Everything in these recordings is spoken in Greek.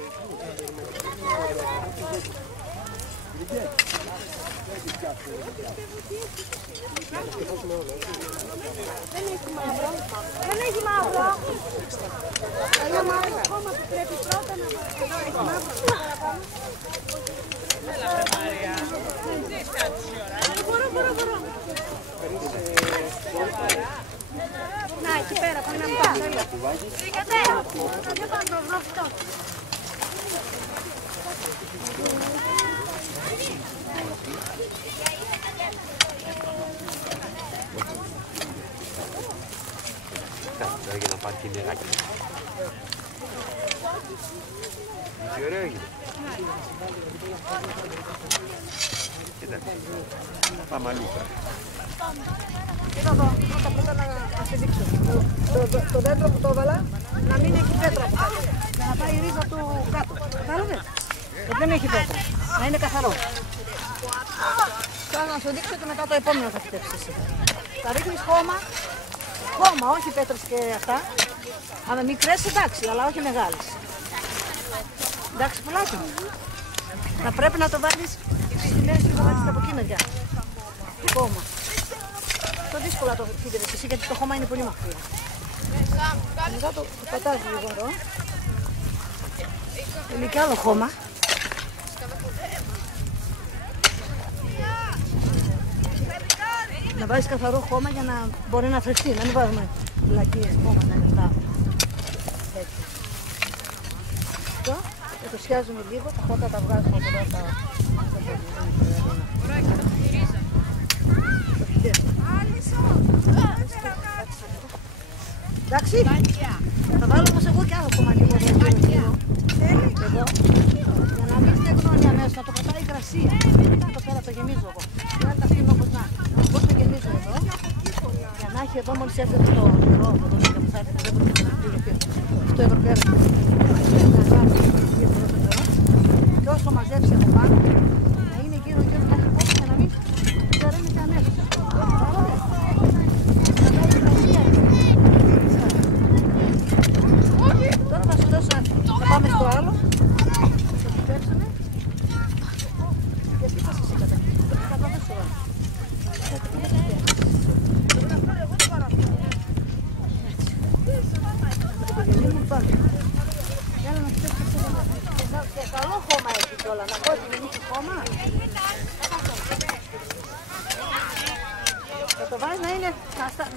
Δεν έχει μαύρο. Δεν έχει μαύρο. Ένα μαύρο ακόμα που πρέπει πρώτα να έχει μαύρο. Μπορώ. Να, εκεί πέρα, πάμε να μου πάμε. Βρήκατε. Δεν πάμε να βρω αυτό. Τώρα για να πάρει και νεράκι. Τι ωραίο έγινε. Κοίτα. Πάμε αλλού τώρα. Κοίτα εδώ, πρώτα να σε δείξω. Το δέντρο που το έβαλα να μην έχει πέτρα από κάτω. Για να πάει η ρίζα του κάτω. Κατάλαβες? Δεν έχει πέτρα. Να είναι καθαρό. Τώρα να σου δείξω και μετά το επόμενο θα φυτέψεις εσύ. Θα ρίχνεις χώμα, όχι πέτρες και αυτά. Αλλά μικρές εντάξει, αλλά όχι μεγάλες. Εντάξει πουλάκι μου. Θα πρέπει να το βάλεις στη μέση και το βάλεις από εκεί μεριά. Χώμα. Το δύσκολα το φύγετε εσύ γιατί το χώμα είναι πολύ μακριά. Μετά το πατάς λίγο εδώ. Είναι και άλλο χώμα. Να βάλεις καθαρό χώμα για να μπορεί να φρεχτεί, να μην βάζουμε βλακίες, χώματα μετά. Έτσι. Αυτό, το σιάζουμε λίγο, τα φώτα τα βγάζουμε από εδώ τα... Εντάξει, θα βάλω όμως εγώ και άλλο κομμάτι εδώ, για να μην στεγνώνει αμέσως, να το πατάει υγρασία. Το πέρα το γεμίζω εγώ. Δεν τα αφήνω όπως να. Εγώ το γεμίζω εδώ, για να έχει εδώ μόλις έρθει το νερό από εδώ και θα έρθει, δεν μπορεί να πει γιατί αυτό εδώ πέρα και όσο μαζέψει από πάνω, να είναι γύρω να έχει πόσο για να μην ζεραίνεται αμέσως. Τώρα θα σου δώσω, θα πάμε στο άλλο. Θα το φτιάξουμε. Γιατί θα σας είπατε. Θα πάμε στο άλλο. Καλό χώμα έχει κιόλα. Να πω ότι δεν έχει χώμα. Θα το βάλεις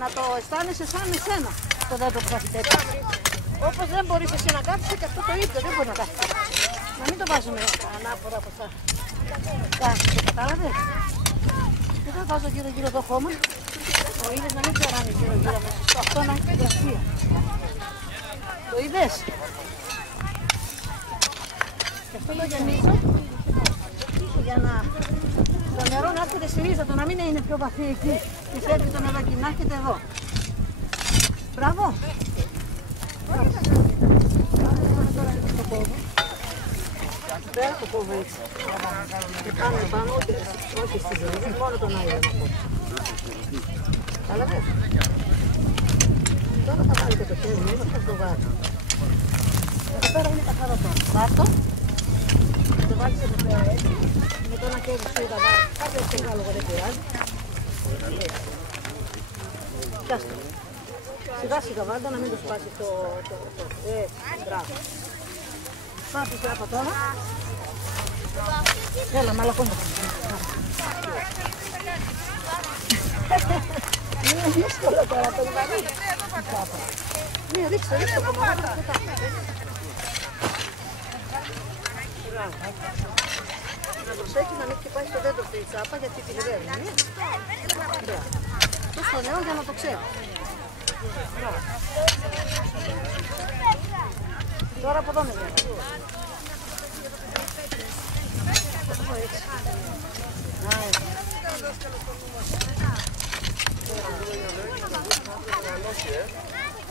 να το αισθάνεσαι σαν εσένα το δέντρο που θα φυτέψεις. Όπως δεν μπορείς εσύ να κάθεσαι και αυτό το ίδιο δεν μπορεί να κάθεσαι. Να μην το βάζουμε ανάποδα από αυτά. Κάθεσαι, κατάλαβες. Και θα βάζω γύρω το χώμα. Ο ήλιος να μην περάσει γύρω μέσα. Αυτό να έχει υγρασία. Το είδες. Και αυτό το γεμίζω για να το νερό να έρχεται στη ρίζα του, να μην είναι πιο βαθύ εκεί. Και φέρνει το νεράκι να έρχεται εδώ. Μπράβο. Πέρα το κόβω έτσι. Και πάνω, όχι στη ζωή, μόνο τον άλλο να πω. Κατάλαβες. Τώρα θα βάλει και το χέρι μου, θα το βάλω. Εδώ πέρα είναι καθαρό τώρα. Βάρτο. Το βάλεις εδώ πέρα έτσι. Με το ένα χέρι σου θα βάλω. Κάποιο και άλλο δεν πειράζει. Πιάστο. Σιγά σιγά βάλτε να μην το σπάσει το... Μπράβο. Πάτε και από τώρα. Έλα, μαλακώντα. Είναι δύσκολο τώρα το λιμανί. Ναι, ρίξτε το κομμάτι. Να προσέχει να μην χτυπάει στο δέντρο στη τσάπα γιατί τη γραίρει. Το στο νερό για να το ξέρει. Τώρα από εδώ με λέει. Έτσι.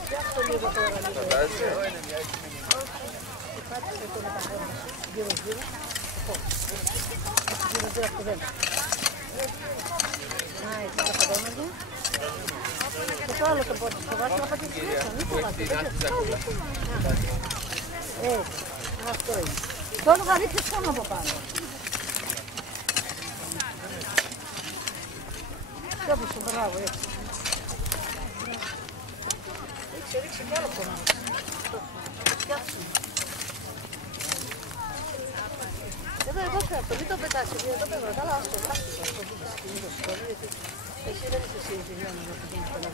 Φτιάξτε λίγο τώρα. Πάτησε το με τα χέρια σου. Γύρω. Γύρω αυτό δεν. Να, έτσι τα φωτόμαστε. Και το άλλο το πόδι στο βάθο, να πατήσεις μέσα, μην φοβάστε. Έτσι. Αυτό είναι. Τώρα θα ρίξεις πάνω από πάνω. Κάπου στο μπράβο, έτσι. Ρίξε κι άλλο κομμάτι. Φτιάξουμε. Εδώ φέρτο, μην το πετάσεις, εδώ πέρα, καλά, άστο, εσύ δεν είσαι εσύ, ζηλιώνω, να το δίνεις καλά.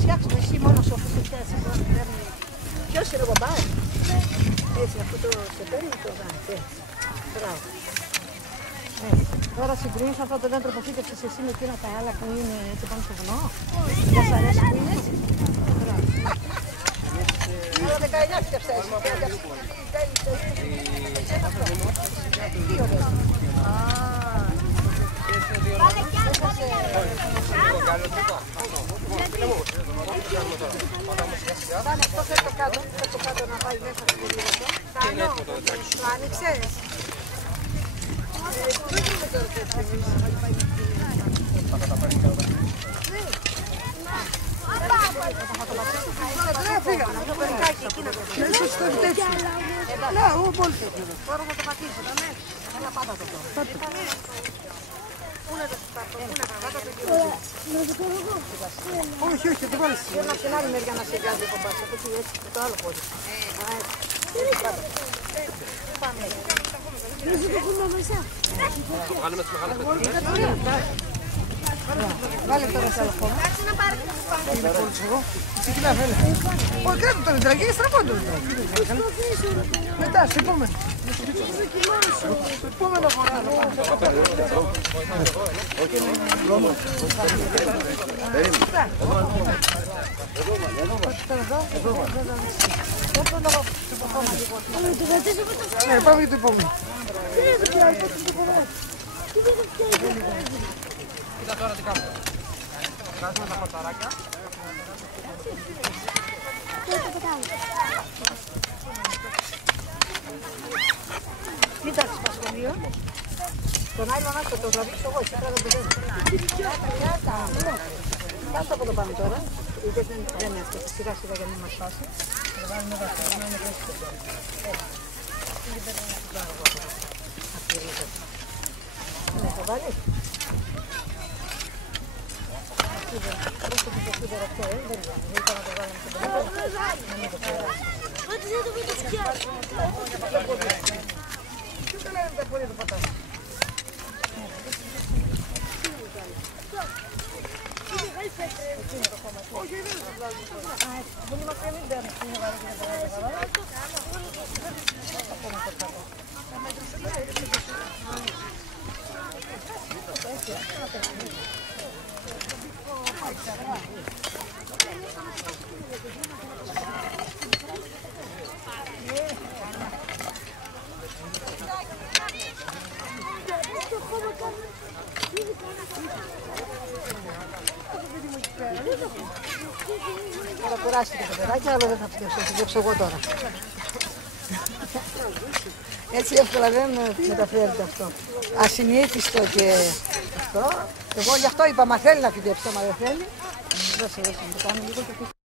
Φτιάξουμε εσύ μόνος σου, αφού σε φτιάσεις, ποιος είναι ο μπαμπάς. Έτσι, αυτό το σε παίρνει το γάμι, έτσι. Μπράβο. Τώρα συγκρίνεις αυτό το δέντρο που φύτεψες εσύ με εκείνα τα άλλα που είναι έτσι πάνω στο βουνό. Δεν σ' αρέσει που είναι έτσι. Μπράβο. Άρα 19 φτιάξα εσύ. Τι ωραίο. Πάμε αυτό, φέρ' το κάτω να πάει μέσα στο περίοδο. Το άνοιξες. Τώρα θα το πατήσω, έλα πάτα το τώρα. Πού είναι το σπάτο, πού είναι τα γάτα του κύριου. Όχι, όχι, το βάλεις. Θέλω από την άλλη μεριά να σε βγάζει από μπάσα, από έτσι, το άλλο πόδι. Πάμε. Δεν σου το έχουμε μέσα. Βγάλουμε τις μεγάλες. Βάλε τώρα σε άλλο χώμα. Είναι πόλης εγώ. Ξεκινά, φέλε. Όχι, κράτη το λιτράκι, είναι στραπόντο. Μετά, στο επόμενο. Στο επόμενο φορά. Ναι, πάμε για το επόμενο. Κοίτα τώρα τι κάνουμε. Βγάζουμε τα χορταράκια. Κοίταξε Πασχολείο. Τον άλλο να το τραβήξω εγώ, εσύ πρέπει να το δένω. Κάτω από το πάνω τώρα. Δεν είναι αυτό, σιγά σιγά για να μην μας φάσει. Θα βάλουμε εδώ, να είναι κρίσιμο. Ναι, θα βάλεις. Τώρα κουράστηκε το παιδάκι, αλλά δεν θα φτιάξω, θα φτιάξω εγώ τώρα. Έτσι εύκολα δεν μεταφέρεται αυτό. Ασυνήθιστο και αυτό. Εγώ γι' αυτό είπα, μα θέλει να φυτέψει, άμα δεν θέλει. Δώσε, να το κάνω λίγο και